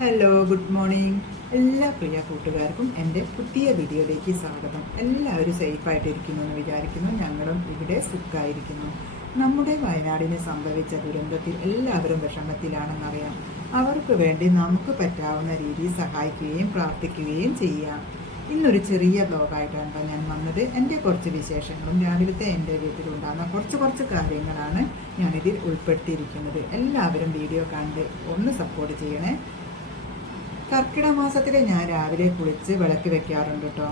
Hello, good morning. എല്ലാ പ്രിയ കൂട്ടുകാർക്കും എൻ്റെ പുതിയ വീഡിയോയിലേക്ക് സ്വാഗതം. എല്ലാവരും സേഫായിട്ടിരിക്കുന്നു എന്ന് വിചാരിക്കുന്നു. ഞങ്ങളും ഇവിടെ സുഖമായിരിക്കുന്നു. നമ്മുടെ വയനാടിന് സംഭവിച്ച ദുരന്തത്തിൽ എല്ലാവരും വിഷമത്തിലാണെന്നറിയാം. അവർക്ക് വേണ്ടി നമുക്ക് പറ്റാവുന്ന രീതിയിൽ സഹായിക്കുകയും പ്രാർത്ഥിക്കുകയും ചെയ്യാം. ഇന്നൊരു ചെറിയ ബ്ലോഗായിട്ടാണ് ഞാൻ വന്നത്. എൻ്റെ കുറച്ച് വിശേഷങ്ങളും രാവിലത്തെ എൻ്റെ വീട്ടിലുണ്ടാകുന്ന കുറച്ച് കാര്യങ്ങളാണ് ഞാനിതിൽ ഉൾപ്പെടുത്തിയിരിക്കുന്നത്. എല്ലാവരും വീഡിയോ കണ്ട് ഒന്ന് സപ്പോർട്ട് ചെയ്യണേ. കർക്കിടക മാസത്തിൽ ഞാൻ രാവിലെ കുളിച്ച് വിളക്ക് വെക്കാറുണ്ട് കേട്ടോ.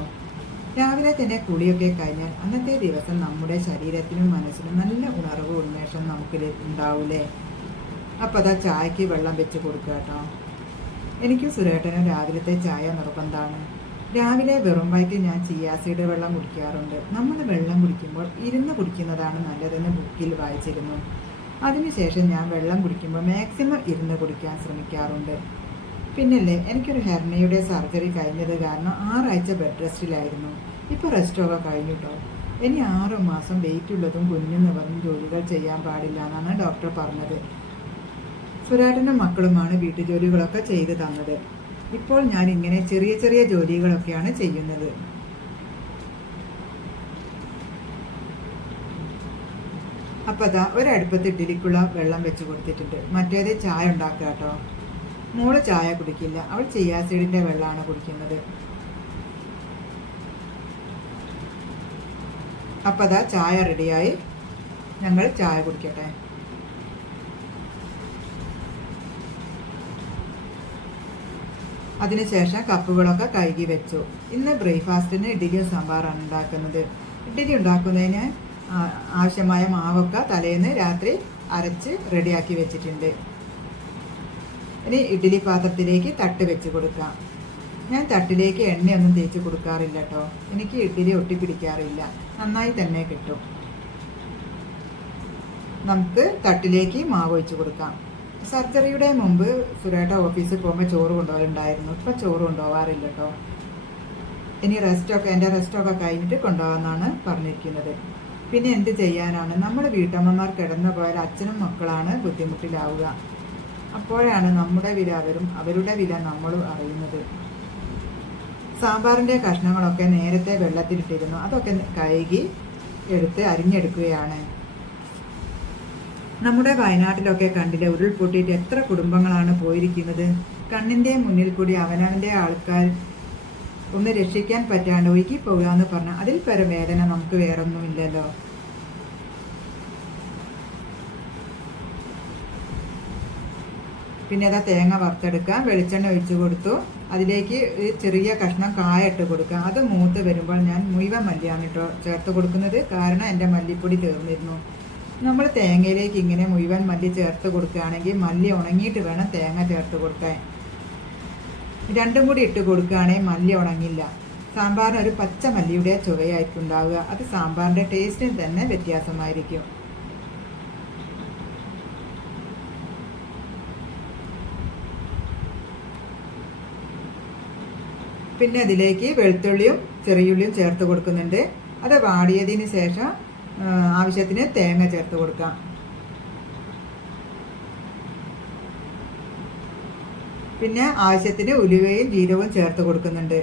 രാവിലെ തന്നെ കുളിയൊക്കെ കഴിഞ്ഞാൽ അന്നത്തെ ദിവസം നമ്മുടെ ശരീരത്തിനും മനസ്സിനും നല്ല ഉണർവ് ഉന്മേഷം നമുക്ക് ഉണ്ടാവൂലേ. അപ്പോൾ അതാ ചായക്ക് വെള്ളം വെച്ച് കൊടുക്കുക കേട്ടോ. എനിക്ക് സുരേട്ടനും രാവിലത്തെ ചായ നിർബന്ധമാണ്. രാവിലെ വെറും വയറ്റിൽ ഞാൻ ചിയാസീഡ് വെള്ളം കുടിക്കാറുണ്ട്. നമ്മൾ വെള്ളം കുടിക്കുമ്പോൾ ഇരുന്ന് കുടിക്കുന്നതാണ് നല്ലതെന്ന് ബുക്കിൽ വായിച്ചിരുന്നു. അതിനുശേഷം ഞാൻ വെള്ളം കുടിക്കുമ്പോൾ മാക്സിമം ഇരുന്ന് കുടിക്കാൻ ശ്രമിക്കാറുണ്ട്. പിന്നല്ലേ, എനിക്കൊരു ഹെർണിയയുടെ സർജറി കഴിഞ്ഞത് കാരണം 6 ആഴ്ച ബെഡ് റെസ്റ്റിലായിരുന്നു. ഇപ്പോൾ റെസ്റ്റൊക്കെ കഴിഞ്ഞു കേട്ടോ. ഇനി 6 മാസം വെയിറ്റ് ഉള്ളതും കുഞ്ഞു നിവർന്നും ജോലികൾ ചെയ്യാൻ പാടില്ല എന്നാണ് ഡോക്ടർ പറഞ്ഞത്. സുരാട്ടനും മക്കളുമാണ് വീട്ടുജോലികളൊക്കെ ചെയ്തു തന്നത്. ഇപ്പോൾ ഞാൻ ഇങ്ങനെ ചെറിയ ജോലികളൊക്കെയാണ് ചെയ്യുന്നത്. അപ്പോൾ അതാ ഒരടുപ്പത്ത് ഇഡ്ഡലിക്കുള്ള വെള്ളം വെച്ച് കൊടുത്തിട്ടുണ്ട്. മറ്റേത് ചായ ഉണ്ടാക്കുക കേട്ടോ. മോള് ചായ കുടിക്കില്ല, അവൾ ചിയാസീഡിൻ്റെ വെള്ളമാണ് കുടിക്കുന്നത്. അപ്പം അതാ ചായ റെഡിയായി, ഞങ്ങൾ ചായ കുടിക്കട്ടെ. അതിനുശേഷം കപ്പുകളൊക്കെ കഴുകി വെച്ചു. ഇന്ന് ബ്രേക്ക്ഫാസ്റ്റിന് ഇഡ്ഡലിയും സാമ്പാറാണ് ഉണ്ടാക്കുന്നത്. ഇഡ്ഡലി ഉണ്ടാക്കുന്നതിന് ആവശ്യമായ മാവൊക്കെ തലേന്ന് രാത്രി അരച്ച് റെഡിയാക്കി വെച്ചിട്ടുണ്ട്. ഇനി ഇഡ്ഡലി പാത്രത്തിലേക്ക് തട്ട് വെച്ച് കൊടുക്കാം. ഞാൻ തട്ടിലേക്ക് എണ്ണയൊന്നും തേച്ച് കൊടുക്കാറില്ല കേട്ടോ. എനിക്ക് ഇഡ്ഡലി ഒട്ടിപ്പിടിക്കാറില്ല, നന്നായി തന്നെ കിട്ടും. നമുക്ക് തട്ടിലേക്ക് മാവ് ഒഴിച്ച് കൊടുക്കാം. സർജറിയുടെ മുമ്പ് സുരേട്ട ഓഫീസിൽ പോകുമ്പോൾ ചോറ് കൊണ്ടുപോകാറുണ്ടായിരുന്നു. ഇപ്പം ചോറ് കൊണ്ടുപോകാറില്ല കേട്ടോ. ഇനി എൻ്റെ റെസ്റ്റൊക്കെ കഴിഞ്ഞിട്ട് കൊണ്ടുപോകാമെന്നാണ് പറഞ്ഞിരിക്കുന്നത്. പിന്നെ എന്ത് ചെയ്യാനാണ്, നമ്മൾ വീട്ടമ്മമാർ കിടന്നു പോയാൽ അച്ഛനും മക്കളാണ് ബുദ്ധിമുട്ടിലാവുക. അപ്പോഴാണ് നമ്മുടെ വില അവരുടെ വില നമ്മളും അറിയുന്നത്. സാമ്പാറിൻ്റെ കഷ്ണങ്ങളൊക്കെ നേരത്തെ വെള്ളത്തിലിട്ടിരുന്നു. അതൊക്കെ കഴുകി എടുത്ത് അരിഞ്ഞെടുക്കുകയാണ്. നമ്മുടെ വയനാട്ടിലൊക്കെ കണ്ടില്ലേ, ഉരുൾപൊട്ടിയിട്ട് എത്ര കുടുംബങ്ങളാണ് പോയിരിക്കുന്നത്. കണ്ണിൻ്റെ മുന്നിൽ കൂടി അവനവൻ്റെ ആൾക്കാർ ഒന്ന് രക്ഷിക്കാൻ പറ്റാണ്ട് ഒഴുകി പോകുക എന്ന് പറഞ്ഞാൽ അതിൽ പരം വേദന നമുക്ക് വേറൊന്നുമില്ലല്ലോ. പിന്നെ അതാ തേങ്ങ വറുത്തെടുക്കാം. വെളിച്ചെണ്ണ ഒഴിച്ചു കൊടുത്തു. അതിലേക്ക് ചെറിയ കഷ്ണം കായ ഇട്ട് കൊടുക്കാം. അത് മൂത്ത് വരുമ്പോൾ ഞാൻ മുഴുവൻ മല്ലിയാണ് കേട്ടോ ചേർത്ത് കൊടുക്കുന്നത്. കാരണം എൻ്റെ മല്ലിപ്പൊടി തീർന്നിരുന്നു. നമ്മൾ തേങ്ങയിലേക്ക് ഇങ്ങനെ മുഴുവൻ മല്ലി ചേർത്ത് കൊടുക്കുകയാണെങ്കിൽ മല്ലി ഉണങ്ങിയിട്ട് വേണം തേങ്ങ ചേർത്ത് കൊടുക്കാൻ. രണ്ടും കൂടി ഇട്ട് കൊടുക്കുകയാണെങ്കിൽ മല്ലി ഉണങ്ങില്ല. സാമ്പാറിന് ഒരു പച്ച മല്ലിയുടെ ചുവയായിരിക്കും ഉണ്ടാവുക. അത് സാമ്പാറിൻ്റെ ടേസ്റ്റിന് തന്നെ വ്യത്യാസമായിരിക്കും. പിന്നെ അതിലേക്ക് വെളുത്തുള്ളിയും ചെറിയുള്ളിയും ചേർത്ത് കൊടുക്കുന്നുണ്ട്. അത് വാടിയതിന് ശേഷം ആവശ്യത്തിന് തേങ്ങ ചേർത്ത് കൊടുക്കാം. പിന്നെ ആവശ്യത്തിന് ഉലുവയും ജീരകവും ചേർത്ത് കൊടുക്കുന്നുണ്ട്.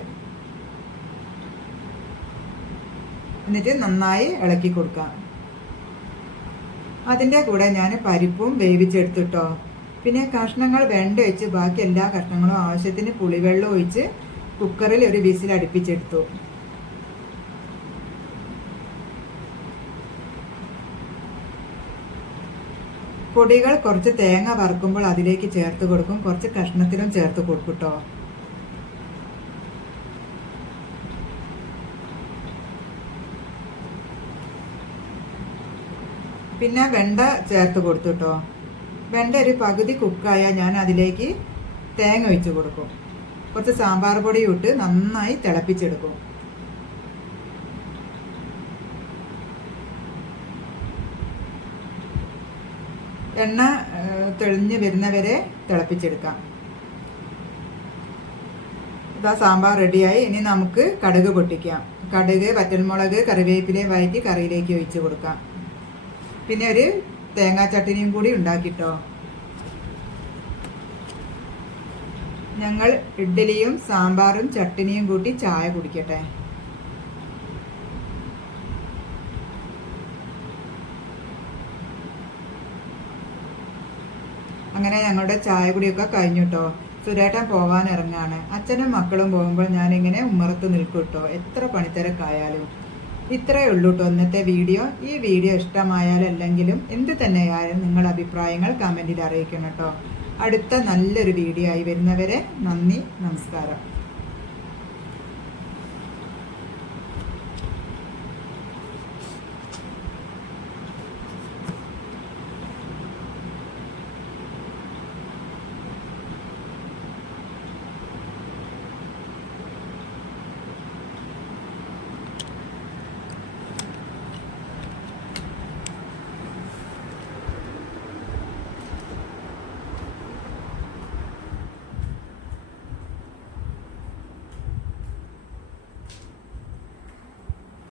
എന്നിട്ട് നന്നായി ഇളക്കി കൊടുക്കാം. അതിൻ്റെ കൂടെ ഞാൻ പരിപ്പും വേവിച്ചെടുത്തിട്ടോ. പിന്നെ കഷ്ണങ്ങൾ വെണ്ട വെച്ച് ബാക്കി എല്ലാ കഷ്ണങ്ങളും ആവശ്യത്തിന് പുളിവെള്ളം ഒഴിച്ച് കുക്കറിൽ ഒരു വിസിൽ അടുപ്പിച്ചെടുത്തു. പൊടികൾ കുറച്ച് തേങ്ങ വറുക്കുമ്പോൾ അതിലേക്ക് ചേർത്ത് കൊടുക്കും. കുറച്ച് കഷ്ണത്തിലും ചേർത്ത് കൊടുക്കും കേട്ടോ. പിന്നെ വെണ്ട ചേർത്ത് കൊടുത്തു കേട്ടോ. വെണ്ട ഒരു പകുതി കുക്കായാൽ ഞാൻ അതിലേക്ക് തേങ്ങ ഒഴിച്ച് കൊടുക്കും. കുറച്ച് സാമ്പാർ പൊടി ഇട്ട് നന്നായി തിളപ്പിച്ചെടുക്കും. എണ്ണ തെളിഞ്ഞ് വരുന്നവരെ തിളപ്പിച്ചെടുക്കാം. ഇതാ സാമ്പാർ റെഡിയായി. ഇനി നമുക്ക് കടുക് പൊട്ടിക്കാം. കടുക്, വറ്റൽമുളക്, കറിവേപ്പില വഴറ്റി കറിയിലേക്ക് ഒഴിച്ച് കൊടുക്കാം. പിന്നെ ഒരു തേങ്ങാ ചട്ടിനിയും കൂടി ഉണ്ടാക്കിട്ടോ. ഞങ്ങൾ ഇഡ്ഡലിയും സാമ്പാറും ചട്ടിനിയും കൂട്ടി ചായ കുടിക്കട്ടെ. അങ്ങനെ ഞങ്ങളുടെ ചായ കുടിയൊക്കെ കഴിഞ്ഞു കേട്ടോ. സുരേട്ടൻ പോകാൻ ഇറങ്ങാണ്. അച്ഛനും മക്കളും പോകുമ്പോൾ ഞാനിങ്ങനെ ഉമ്മറത്ത് നിൽക്കും കേട്ടോ, എത്ര പണിത്തിരക്കായാലും. ഇത്രയേ ഉള്ളൂ കേട്ടോ ഇന്നത്തെ വീഡിയോ. ഈ വീഡിയോ ഇഷ്ടമായാലല്ലെങ്കിലും എന്ത് തന്നെയായാലും നിങ്ങളുടെ അഭിപ്രായങ്ങൾ കമൻറ്റിൽ അറിയിക്കണം കേട്ടോ. അടുത്ത നല്ലൊരു വീഡിയോ ആയി വരുന്നവരെ നന്ദി, നമസ്കാരം.